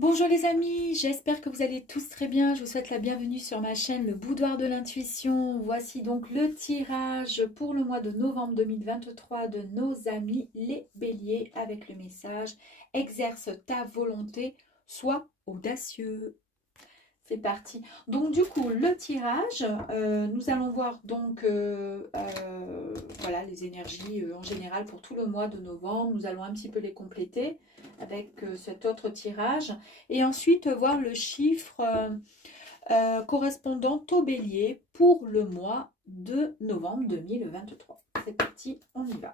Bonjour les amis, j'espère que vous allez tous très bien. Je vous souhaite la bienvenue sur ma chaîne Le Boudoir de l'Intuition. Voici donc le tirage pour le mois de novembre 2023 de nos amis les béliers avec le message exerce ta volonté, sois audacieux. C'est parti. Donc du coup, le tirage, nous allons voir donc voilà, les énergies en général pour tout le mois de novembre. Nous allons un petit peu les compléter avec cet autre tirage. Et ensuite, voir le chiffre correspondant au bélier pour le mois de novembre 2023. C'est parti, on y va.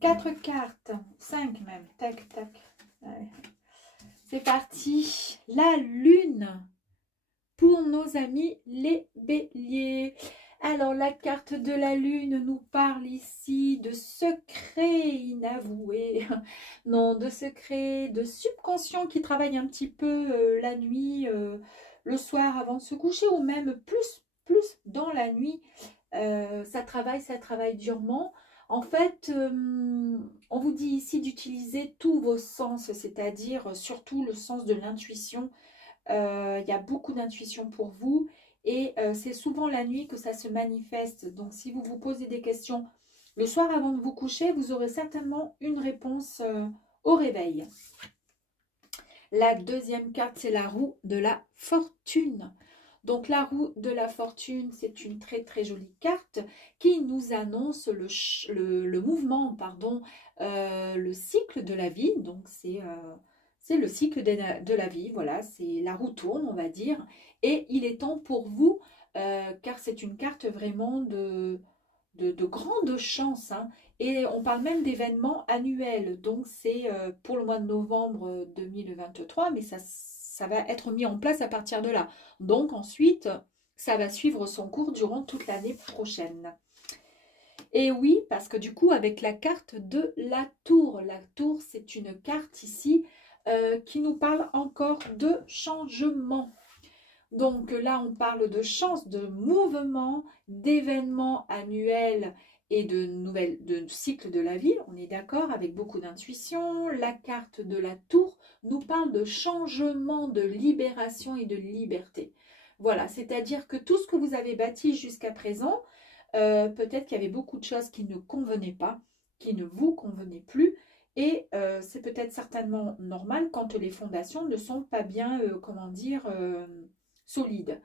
Quatre cartes, 5 même, tac, tac. Allez. C'est parti, la lune pour nos amis les béliers. Alors la carte de la lune nous parle ici de secrets inavoués, non, de secrets, de subconscient qui travaille un petit peu la nuit, le soir avant de se coucher ou même plus dans la nuit. Ça travaille durement. En fait, on vous dit ici d'utiliser tous vos sens, c'est-à-dire surtout le sens de l'intuition. Il y a beaucoup d'intuition pour vous et c'est souvent la nuit que ça se manifeste. Donc, si vous vous posez des questions le soir avant de vous coucher, vous aurez certainement une réponse au réveil. La deuxième carte, c'est la roue de la fortune. Donc la roue de la fortune, c'est une très très jolie carte qui nous annonce le mouvement, pardon, le cycle de la vie. Donc c'est le cycle de la vie, voilà, c'est la roue tourne, on va dire. Et il est temps pour vous, car c'est une carte vraiment de grande chance, hein. Et on parle même d'événements annuels. Donc c'est pour le mois de novembre 2023, mais ça va être mis en place à partir de là. Donc ensuite, ça va suivre son cours durant toute l'année prochaine. Et oui, parce que du coup, avec la carte de la tour c'est une carte ici qui nous parle encore de changement. Donc là, on parle de chance, de mouvement, d'événements annuels et de cycles de la vie. On est d'accord, avec beaucoup d'intuition. La carte de la tour nous parle de changement, de libération et de liberté. Voilà, c'est-à-dire que tout ce que vous avez bâti jusqu'à présent, peut-être qu'il y avait beaucoup de choses qui ne convenaient pas, qui ne vous convenaient plus. Et c'est peut-être certainement normal quand les fondations ne sont pas bien, comment dire, solides.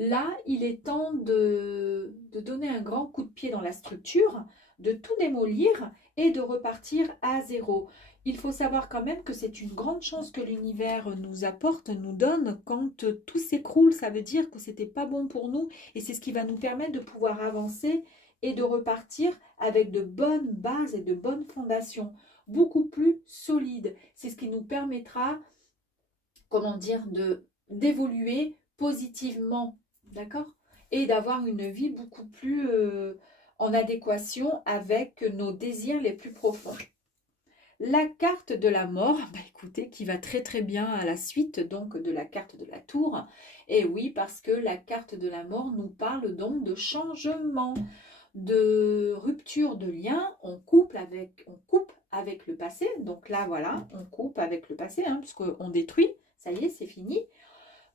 Là, il est temps de donner un grand coup de pied dans la structure, de tout démolir et de repartir à zéro. Il faut savoir quand même que c'est une grande chance que l'univers nous apporte, nous donne. Quand tout s'écroule, ça veut dire que c'était pas bon pour nous et c'est ce qui va nous permettre de pouvoir avancer et de repartir avec de bonnes bases et de bonnes fondations, beaucoup plus solides. C'est ce qui nous permettra, comment dire, d'évoluer positivement, d'accord? Et d'avoir une vie beaucoup plus en adéquation avec nos désirs les plus profonds. La carte de la mort, bah écoutez, qui va très très bien à la suite donc de la carte de la tour. Et oui, parce que la carte de la mort nous parle donc de changement, de rupture de lien. On coupe avec le passé. Donc là, voilà, on coupe avec le passé, hein, puisqu'on détruit. Ça y est, c'est fini.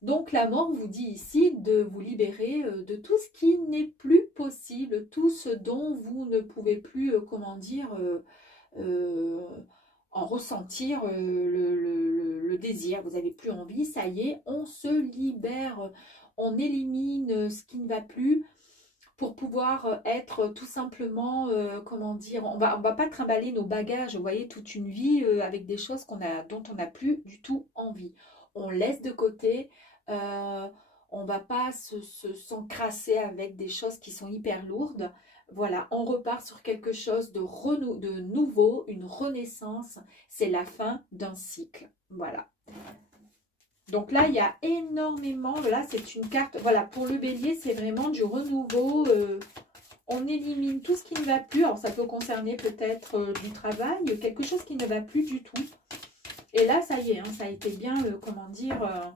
Donc la mort vous dit ici de vous libérer de tout ce qui n'est plus possible, tout ce dont vous ne pouvez plus, comment dire, en ressentir le désir. Vous n'avez plus envie, ça y est, on se libère, on élimine ce qui ne va plus pour pouvoir être tout simplement, comment dire, on va pas trimballer nos bagages, vous voyez, toute une vie avec des choses dont on n'a plus du tout envie. On laisse de côté, on ne va pas s'encrasser avec des choses qui sont hyper lourdes. Voilà, on repart sur quelque chose de nouveau, une renaissance. C'est la fin d'un cycle. Voilà. Donc là, il y a énormément, là c'est une carte, voilà, pour le bélier, c'est vraiment du renouveau. On élimine tout ce qui ne va plus. Alors ça peut concerner peut-être du travail, quelque chose qui ne va plus du tout. Et là, ça y est, hein, ça a été bien, comment dire,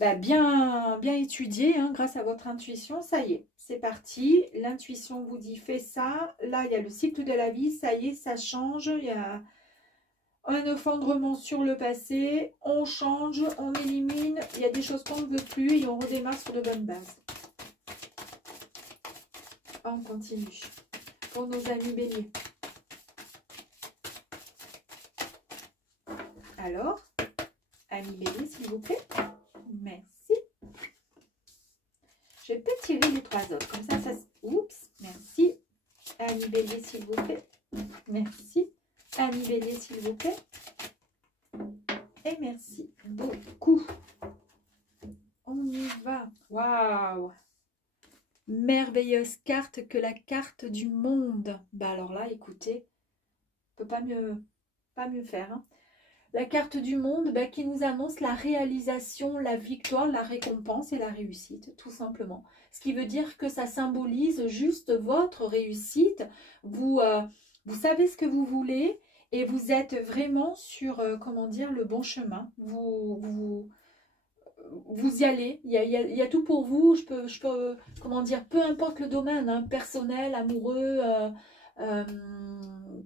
bah, bien étudié, hein, grâce à votre intuition. Ça y est, c'est parti. L'intuition vous dit fais ça. Là, il y a le cycle de la vie. Ça y est, ça change. Il y a un effondrement sur le passé. On change, on élimine. Il y a des choses qu'on ne veut plus et on redémarre sur de bonnes bases. On continue. Pour nos amis béliers. Alors, amis béliers, s'il vous plaît. Merci. Je vais peut-être tirer les 3 autres. Comme ça, oups, merci. Amis béliers, s'il vous plaît. Merci. Amis béliers, s'il vous plaît. Et merci beaucoup. On y va. Waouh! Merveilleuse carte que la carte du monde. Bah alors là, écoutez, on ne peut pas mieux faire. Hein. La carte du monde bah, qui nous annonce la réalisation, la victoire, la récompense et la réussite, tout simplement. Ce qui veut dire que ça symbolise juste votre réussite. Vous savez ce que vous voulez et vous êtes vraiment sur, comment dire, le bon chemin. Vous y allez, il y a tout pour vous. Je peux, comment dire, peu importe le domaine, hein, personnel, amoureux,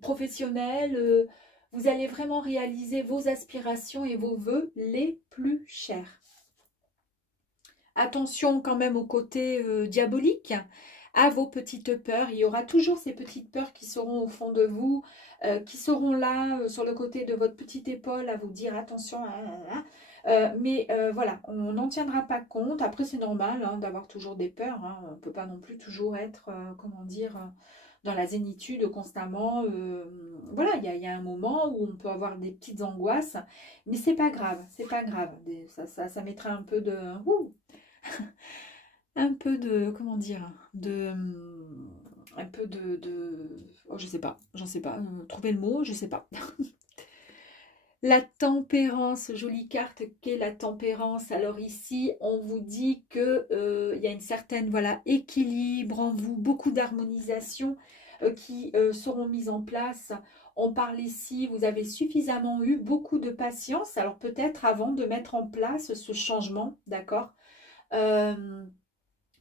professionnel, vous allez vraiment réaliser vos aspirations et vos vœux les plus chers. Attention quand même au côté diabolique, à vos petites peurs. Il y aura toujours ces petites peurs qui seront au fond de vous, qui seront là sur le côté de votre petite épaule à vous dire attention. Mais voilà, on n'en tiendra pas compte. Après, c'est normal hein, d'avoir toujours des peurs. Hein. On ne peut pas non plus toujours être, comment dire, dans la zénitude constamment. Voilà, il y a un moment où on peut avoir des petites angoisses, mais c'est pas grave, c'est pas grave. Ça mettra un peu de... un peu de... Comment dire un peu de oh, je sais pas, j'en sais pas. Trouver le mot, je sais pas. La tempérance, jolie carte qu'est la tempérance. Alors ici, on vous dit que y a une certaine voilà équilibre en vous, beaucoup d'harmonisation qui seront mises en place. On parle ici, vous avez suffisamment eu beaucoup de patience. Alors peut-être avant de mettre en place ce changement, d'accord.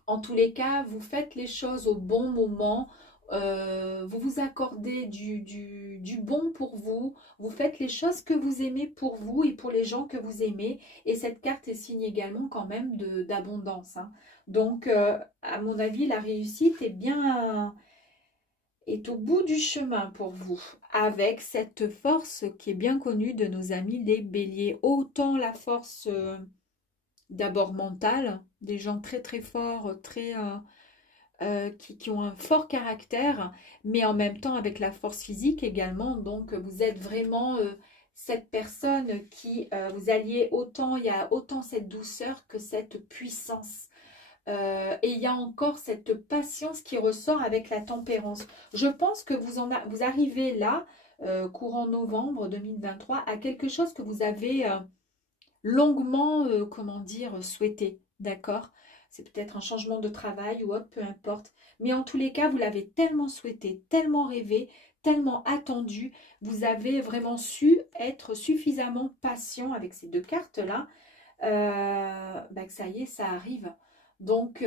En tous les cas, vous faites les choses au bon moment. Vous vous accordez du bon pour vous, vous faites les choses que vous aimez pour vous et pour les gens que vous aimez. Et cette carte est signe également quand même d'abondance. Hein. Donc, à mon avis, la réussite est au bout du chemin pour vous, avec cette force qui est bien connue de nos amis les béliers. Autant la force d'abord mentale, des gens très très forts, très... qui ont un fort caractère, mais en même temps avec la force physique également. Donc, vous êtes vraiment cette personne qui, vous alliez autant, il y a autant cette douceur que cette puissance. Et il y a encore cette patience qui ressort avec la tempérance. Je pense que vous arrivez là, courant novembre 2023, à quelque chose que vous avez longuement, comment dire, souhaité, d'accord? C'est peut-être un changement de travail ou autre, peu importe. Mais en tous les cas, vous l'avez tellement souhaité, tellement rêvé, tellement attendu. Vous avez vraiment su être suffisamment patient avec ces 2 cartes-là. Que ça y est, ça arrive. Donc,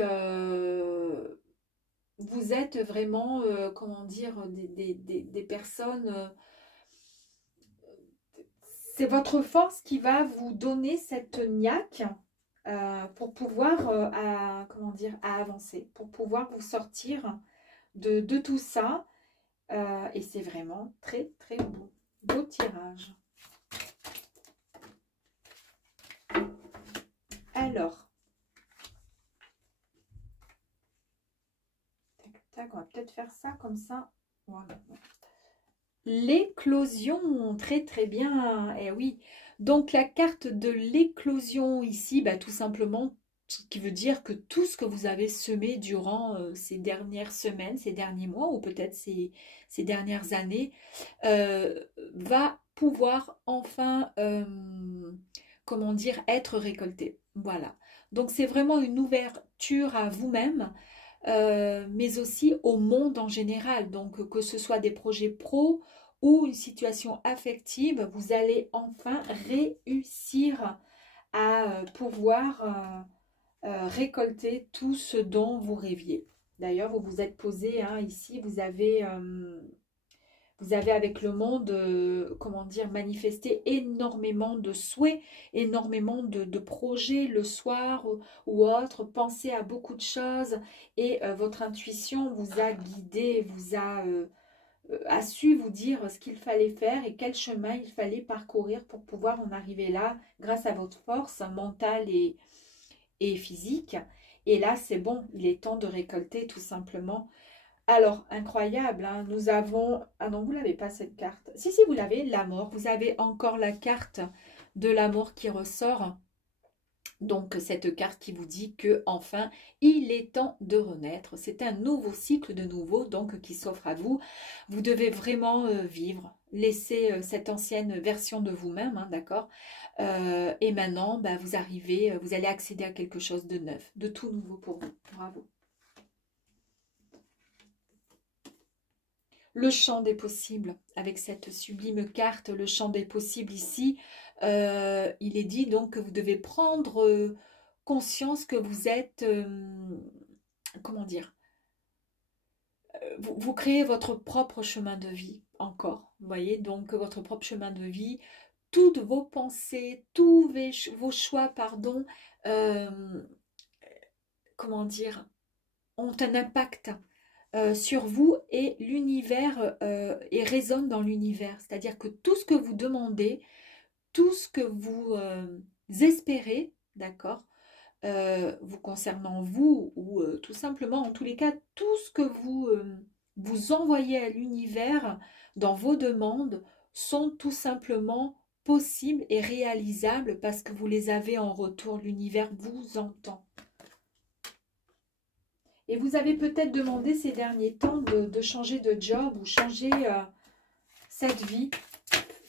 vous êtes vraiment, comment dire, des personnes... c'est votre force qui va vous donner cette niaque pour pouvoir comment dire, à avancer, pour pouvoir vous sortir de tout ça. Et c'est vraiment très très beau. Beau tirage. Alors, tac, tac, on va peut-être faire ça comme ça. Voilà. L'éclosion, très très bien, eh oui. Donc la carte de l'éclosion ici, bah, tout simplement, ce qui veut dire que tout ce que vous avez semé durant ces dernières semaines, ces derniers mois, ou peut-être ces dernières années, va pouvoir enfin, comment dire, être récolté. Voilà. Donc c'est vraiment une ouverture à vous-même, mais aussi au monde en général. Donc que ce soit des projets pro ou une situation affective, vous allez enfin réussir à pouvoir récolter tout ce dont vous rêviez. D'ailleurs, vous vous êtes posé, hein, ici, vous avez avec le monde, comment dire, manifesté énormément de souhaits, énormément de projets le soir ou autre, pensez à beaucoup de choses et votre intuition vous a guidé, a su vous dire ce qu'il fallait faire et quel chemin il fallait parcourir pour pouvoir en arriver là grâce à votre force mentale et physique. Et là, c'est bon, il est temps de récolter tout simplement. Alors, incroyable, hein, nous avons... Ah non, vous l'avez pas cette carte. Si, si, vous l'avez, la mort. Vous avez encore la carte de la mort qui ressort. Donc, cette carte qui vous dit que enfin, il est temps de renaître. C'est un nouveau cycle de nouveau, donc, qui s'offre à vous. Vous devez vraiment vivre, laisser cette ancienne version de vous-même, hein, d'accord. Et maintenant, bah, vous arrivez, vous allez accéder à quelque chose de neuf, de tout nouveau pour vous. Bravo. Le champ des possibles, avec cette sublime carte, le champ des possibles ici, il est dit donc que vous devez prendre conscience que vous êtes, comment dire, vous créez votre propre chemin de vie encore, vous voyez, donc votre propre chemin de vie, toutes vos pensées, tous vos choix, pardon, euh, comment dire, ont un impact sur vous et l'univers et résonne dans l'univers. C'est-à-dire que tout ce que vous demandez, tout ce que vous espérez, d'accord, vous concernant vous ou tout simplement, en tous les cas, tout ce que vous envoyez à l'univers dans vos demandes sont tout simplement possibles et réalisables parce que vous les avez en retour. L'univers vous entend. Et vous avez peut-être demandé ces derniers temps de changer de job ou changer cette vie,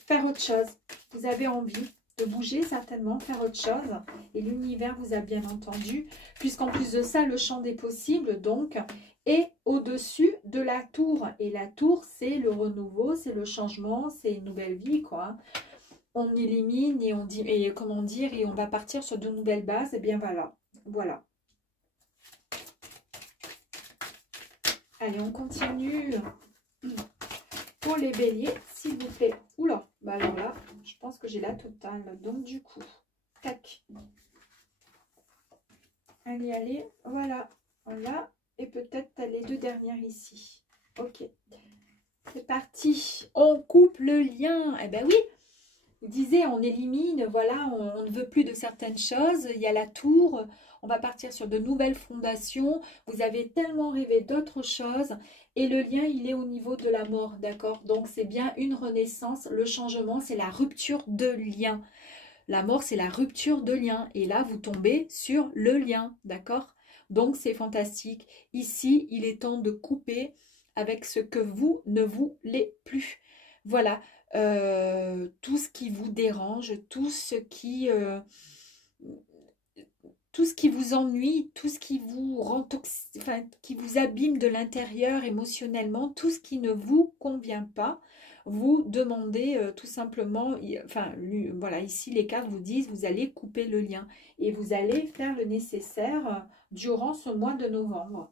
faire autre chose. Vous avez envie de bouger certainement, faire autre chose. Et l'univers vous a bien entendu, puisqu'en plus de ça, le champ des possibles, donc, est au-dessus de la tour. Et la tour, c'est le renouveau, c'est le changement, c'est une nouvelle vie, quoi. On élimine et on dit, et comment dire, et on va partir sur de nouvelles bases. Et bien voilà, voilà. Allez, on continue. Pour les béliers, s'il vous plaît. Oula, bah alors là, je pense que j'ai la totale. Donc du coup, tac. Allez, allez, voilà. Voilà. Et peut-être les deux dernières ici. Ok. C'est parti. On coupe le lien. Eh ben oui. Vous disiez, on élimine, voilà, on ne veut plus de certaines choses. Il y a la tour. On va partir sur de nouvelles fondations. Vous avez tellement rêvé d'autres choses. Et le lien, il est au niveau de la mort, d'accord? Donc, c'est bien une renaissance. Le changement, c'est la rupture de lien. La mort, c'est la rupture de lien. Et là, vous tombez sur le lien, d'accord? Donc, c'est fantastique. Ici, il est temps de couper avec ce que vous ne voulez plus. Voilà. Tout ce qui vous dérange, tout ce qui vous ennuie, tout ce qui vous rend enfin, qui vous abîme de l'intérieur émotionnellement, tout ce qui ne vous convient pas, vous demandez tout simplement, enfin voilà, ici les cartes vous disent, vous allez couper le lien et vous allez faire le nécessaire durant ce mois de novembre.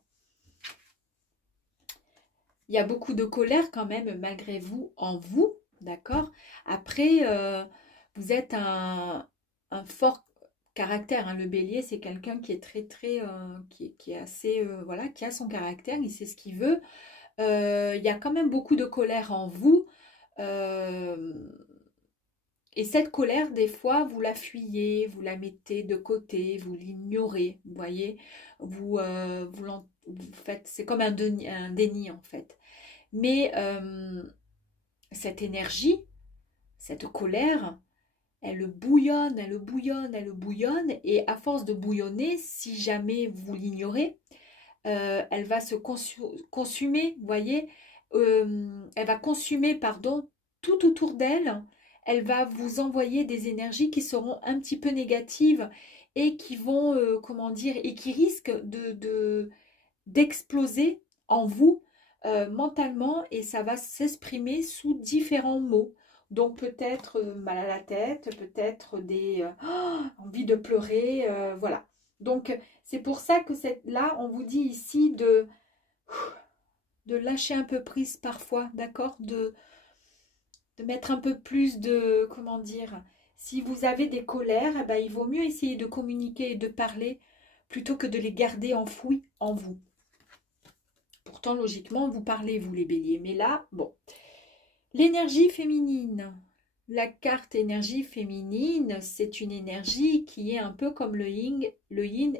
Il y a beaucoup de colère quand même malgré vous, en vous, d'accord? Après, vous êtes un fort caractère, hein. Le bélier, c'est quelqu'un qui est très, qui est assez, voilà, qui a son caractère, il sait ce qu'il veut. Il y a quand même beaucoup de colère en vous. euh, et cette colère, des fois, vous la fuyez, vous la mettez de côté, vous l'ignorez, vous voyez. Vous faites, c'est comme un déni en fait. Mais cette énergie, cette colère, elle bouillonne, elle bouillonne, elle bouillonne. Et à force de bouillonner, si jamais vous l'ignorez, elle va se consumer, vous voyez. Elle va consumer, pardon, tout autour d'elle. Elle va vous envoyer des énergies qui seront un petit peu négatives et qui vont, comment dire, et qui risquent d'exploser en vous mentalement et ça va s'exprimer sous différents mots. Donc peut-être mal à la tête, peut-être des envie de pleurer, voilà. Donc c'est pour ça que là, on vous dit ici de lâcher un peu prise parfois, d'accord, de mettre un peu plus de, comment dire, si vous avez des colères, eh ben, il vaut mieux essayer de communiquer et de parler plutôt que de les garder enfouis en vous. Pourtant, logiquement, vous parlez, vous les béliers. Mais là, bon. L'énergie féminine. La carte énergie féminine, c'est une énergie qui est un peu comme le yin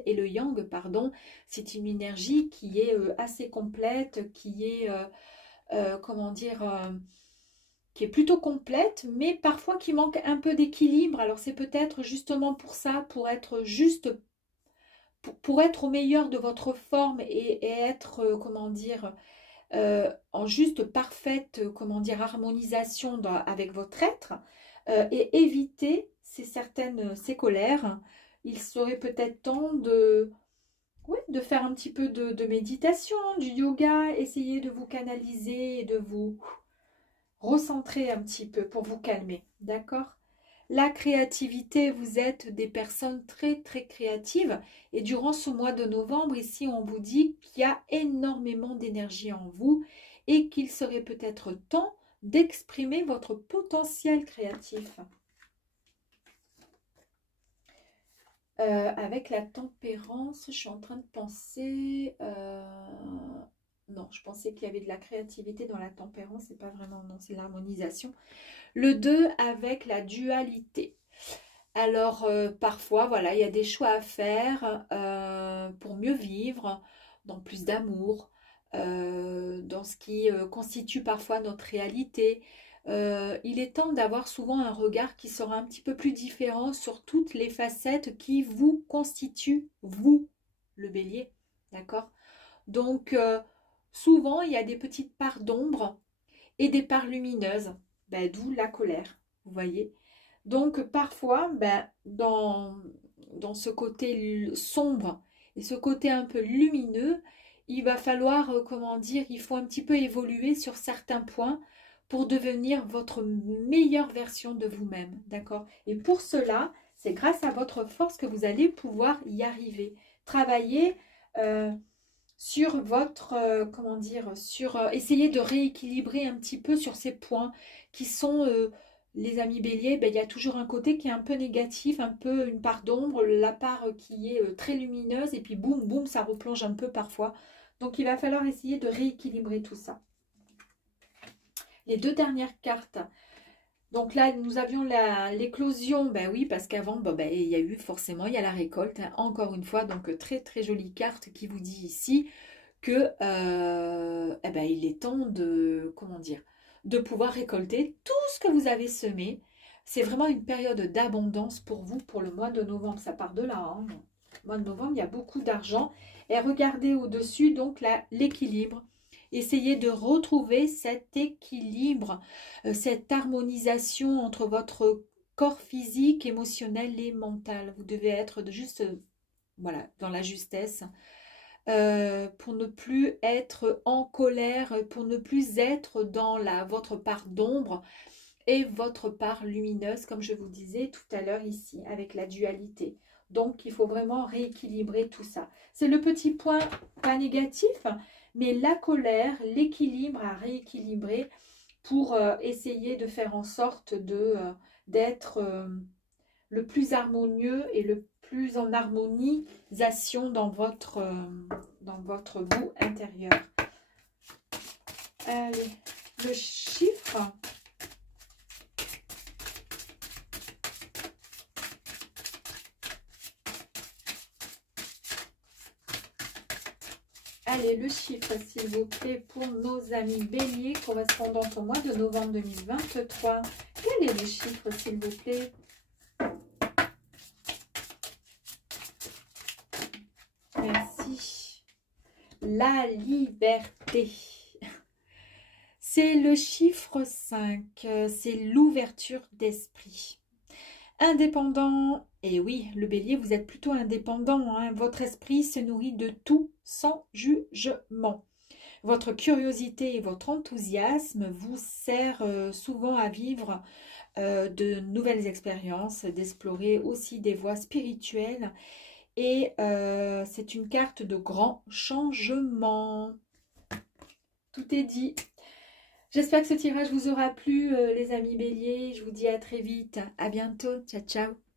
et le yang, pardon. C'est une énergie qui est assez complète, qui est, comment dire, qui est plutôt complète, mais parfois qui manque un peu d'équilibre. Alors c'est peut-être justement pour ça, pour être juste, pour être au meilleur de votre forme et être, comment dire, en juste parfaite, comment dire, harmonisation avec votre être, et éviter ces colères. Il serait peut-être temps de, oui, de faire un petit peu de méditation, du yoga, essayer de vous canaliser et de vous recentrer un petit peu pour vous calmer, d'accord? La créativité, vous êtes des personnes très très créatives et durant ce mois de novembre, ici on vous dit qu'il y a énormément d'énergie en vous et qu'il serait peut-être temps d'exprimer votre potentiel créatif. Avec la tempérance, je suis en train de penser... non, je pensais qu'il y avait de la créativité dans la tempérance, c'est pas vraiment, non, c'est l'harmonisation. Le 2 avec la dualité. Alors, parfois, voilà, il y a des choix à faire pour mieux vivre, dans plus d'amour, dans ce qui constitue parfois notre réalité. Il est temps d'avoir souvent un regard qui sera un petit peu plus différent sur toutes les facettes qui vous constituent, vous, le bélier. D'accord? Donc, souvent, il y a des petites parts d'ombre et des parts lumineuses, ben, d'où la colère, vous voyez. Donc parfois, ben, dans ce côté sombre et ce côté un peu lumineux, il va falloir, comment dire, il faut un petit peu évoluer sur certains points pour devenir votre meilleure version de vous-même, d'accord? Et pour cela, c'est grâce à votre force que vous allez pouvoir y arriver. Travailler sur votre, comment dire, sur essayer de rééquilibrer un petit peu sur ces points qui sont, les amis béliers, ben, il y a toujours un côté qui est un peu négatif, un peu une part d'ombre, la part qui est très lumineuse, et puis boum, boum, ça replonge un peu parfois. Donc il va falloir essayer de rééquilibrer tout ça. Les deux dernières cartes. Donc là, nous avions l'éclosion, ben oui, parce qu'avant, ben, il y a eu forcément, il y a la récolte, hein, encore une fois, donc très très jolie carte qui vous dit ici que eh ben, il est temps de, comment dire, de pouvoir récolter tout ce que vous avez semé. C'est vraiment une période d'abondance pour vous, pour le mois de novembre, ça part de là, hein. Le mois de novembre, il y a beaucoup d'argent. Et regardez au-dessus, donc l'équilibre. Essayez de retrouver cet équilibre, cette harmonisation entre votre corps physique, émotionnel et mental. Vous devez être juste, voilà, dans la justesse, pour ne plus être en colère, pour ne plus être dans votre part d'ombre et votre part lumineuse, comme je vous disais tout à l'heure ici, avec la dualité. Donc, il faut vraiment rééquilibrer tout ça. C'est le petit point pas négatif, mais la colère, l'équilibre à rééquilibrer pour essayer de faire en sorte d'être le plus harmonieux et le plus en harmonisation dans votre vous intérieur. Allez, le chiffre. Allez, le chiffre, s'il vous plaît, pour nos amis béliers, correspondant au mois de novembre 2023. Quel est le chiffre, s'il vous plaît? Merci. La liberté. C'est le chiffre 5. C'est l'ouverture d'esprit. Indépendant. Et oui, le bélier, vous êtes plutôt indépendant, hein. Votre esprit se nourrit de tout sans jugement. votre curiosité et votre enthousiasme vous sert souvent à vivre de nouvelles expériences, d'explorer aussi des voies spirituelles. Et c'est une carte de grand changement. Tout est dit. J'espère que ce tirage vous aura plu, les amis béliers. Je vous dis à très vite. À bientôt. Ciao, ciao.